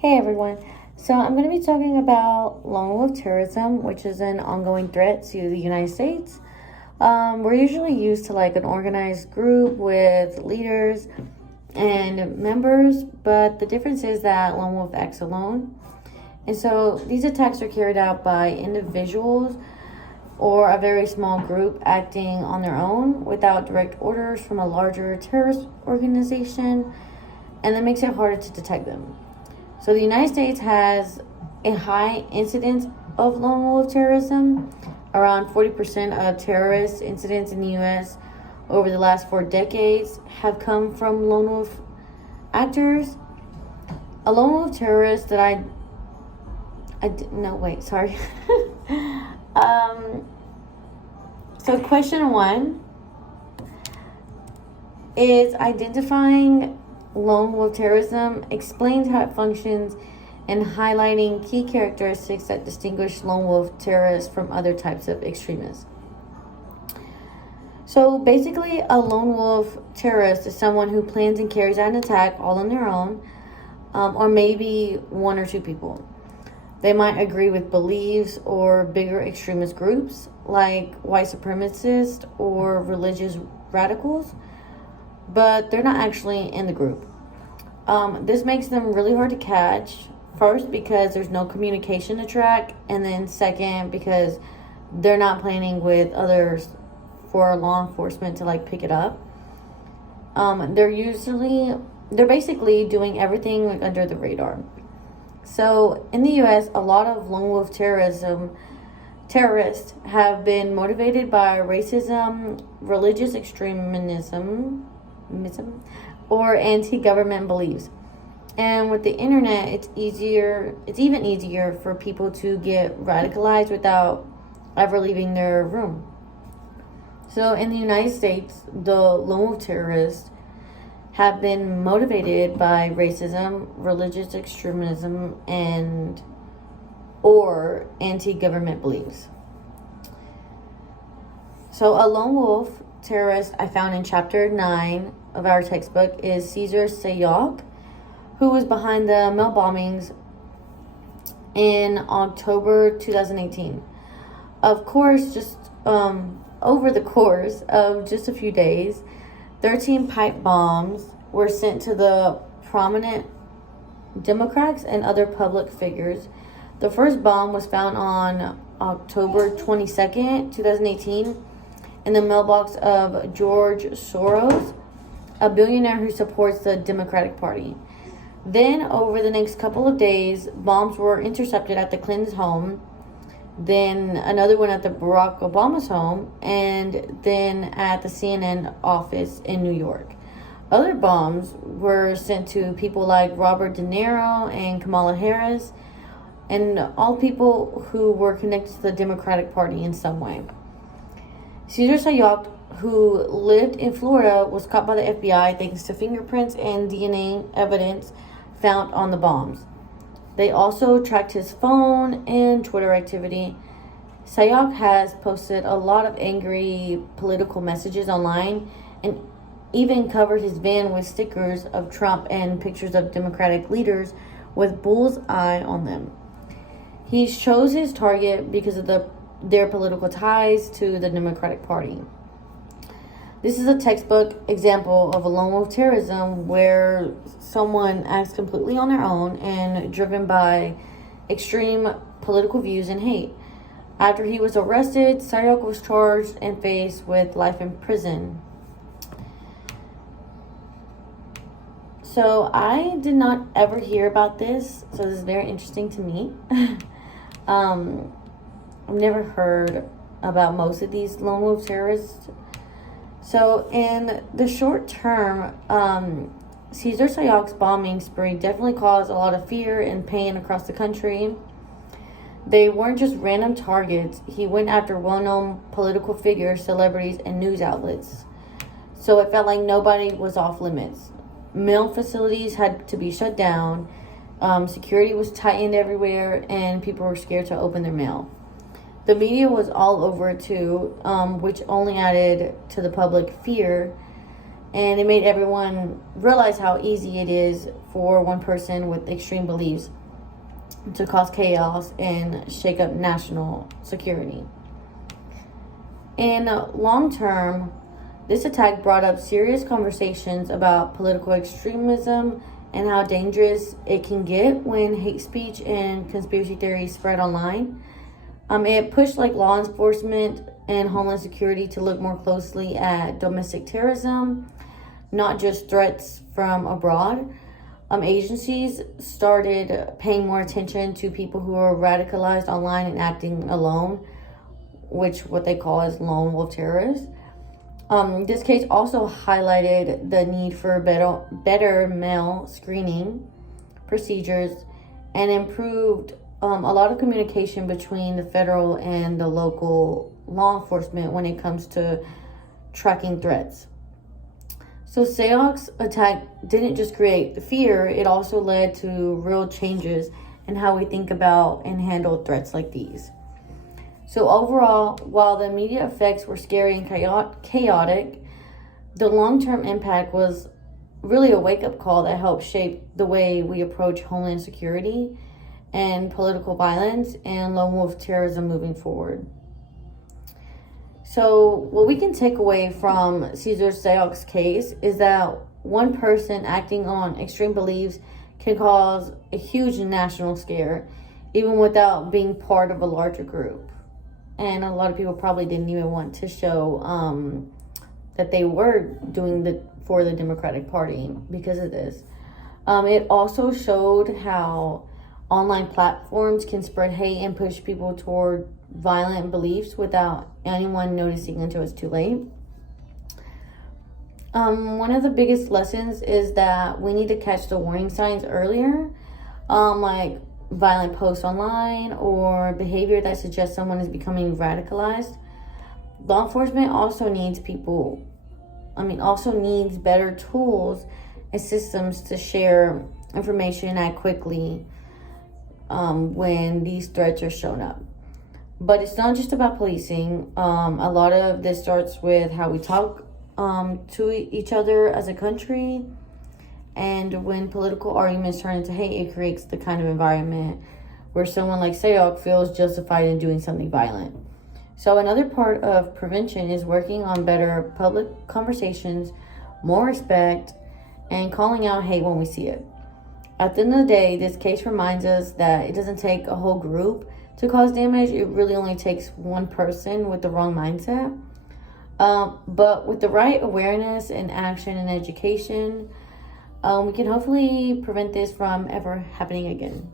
Hey everyone. So I'm going to be talking about lone wolf terrorism, which is an ongoing threat to the United States. We're usually used to like an organized group with leaders and members, but the difference is that lone wolf acts alone. And so these attacks are carried out by individuals or a very small group acting on their own without direct orders from a larger terrorist organization, and that makes it harder to detect them. So the United States has a high incidence of lone wolf terrorism. Around 40% of terrorist incidents in the U.S. over the last 4 decades have come from lone wolf actors. A lone wolf terrorist that no, wait, sorry. So question 1 is identifying lone wolf terrorism, explains how it functions, and highlighting key characteristics that distinguish lone wolf terrorists from other types of extremists. So basically, a lone wolf terrorist is someone who plans and carries out an attack all on their own, or maybe 1 or 2 people. They might agree with beliefs or bigger extremist groups like white supremacists or religious radicals, but they're not actually in the group. This makes them really hard to catch. First, because there's no communication to track, and then second, because they're not planning with others for law enforcement to like pick it up. They're basically doing everything like under the radar. So in the U.S., a lot of lone wolf terrorists have been motivated by racism, religious extremism, or anti-government beliefs. And with the internet, it's even easier for people to get radicalized without ever leaving their room. So in the United States, the lone wolf terrorists have been motivated by racism, religious extremism, and or anti-government beliefs. So a lone wolf terrorist I found in chapter 9 of our textbook is Cesar Sayoc, who was behind the mail bombings in October 2018. Of course, just over the course of just a few days, 13 pipe bombs were sent to the prominent Democrats and other public figures. The first bomb was found on October 22nd, 2018, in the mailbox of George Soros, a billionaire who supports the Democratic Party. Then, over the next couple of days, bombs were intercepted at the Clinton's home, then another one at the Barack Obama's home, and then at the CNN office in New York. Other bombs were sent to people like Robert De Niro and Kamala Harris, and all people who were connected to the Democratic Party in some way. Cesar Sayoc, who lived in Florida, was caught by the FBI thanks to fingerprints and DNA evidence found on the bombs. They also tracked his phone and Twitter activity. Sayoc has posted a lot of angry political messages online and even covered his van with stickers of Trump and pictures of Democratic leaders with bullseye on them. He chose his target because of their political ties to the Democratic Party. This is a textbook example of a lone wolf terrorism where someone acts completely on their own and driven by extreme political views and hate. After he was arrested, Sayoc was charged and faced with life in prison. So I did not ever hear about this, so this is very interesting to me. I've never heard about most of these lone wolf terrorists. So in the short term, Cesar Sayoc's bombing spree definitely caused a lot of fear and pain across the country. They weren't just random targets. He went after well-known political figures, celebrities, and news outlets. So it felt like nobody was off limits. Mail facilities had to be shut down. Security was tightened everywhere, and people were scared to open their mail. The media was all over it too, which only added to the public fear. And it made everyone realize how easy it is for one person with extreme beliefs to cause chaos and shake up national security. In long term, this attack brought up serious conversations about political extremism and how dangerous it can get when hate speech and conspiracy theories spread online. It pushed law enforcement and Homeland Security to look more closely at domestic terrorism, not just threats from abroad. Agencies started paying more attention to people who are radicalized online and acting alone, which what they call as lone wolf terrorists. This case also highlighted the need for better mail screening procedures and improved a lot of communication between the federal and the local law enforcement when it comes to tracking threats. So Sayok's attack didn't just create fear, it also led to real changes in how we think about and handle threats like these. So overall, while the immediate effects were scary and chaotic, the long-term impact was really a wake-up call that helped shape the way we approach Homeland Security and political violence and lone wolf terrorism moving forward. So what we can take away from Cesar Sayok's case is that one person acting on extreme beliefs can cause a huge national scare, even without being part of a larger group. And a lot of people probably didn't even want to show that they were doing for the Democratic Party because of this. It also showed how online platforms can spread hate and push people toward violent beliefs without anyone noticing until it's too late. One of the biggest lessons is that we need to catch the warning signs earlier, like violent posts online or behavior that suggests someone is becoming radicalized. Law enforcement also needs better tools and systems to share information and act quickly when these threats are shown up. But it's not just about policing. A lot of this starts with how we talk to each other as a country. And when political arguments turn into hate, it creates the kind of environment where someone like Sayok feels justified in doing something violent. So another part of prevention is working on better public conversations, more respect, and calling out hate when we see it. At the end of the day, this case reminds us that it doesn't take a whole group to cause damage. It really only takes one person with the wrong mindset. But with the right awareness and action and education, we can hopefully prevent this from ever happening again.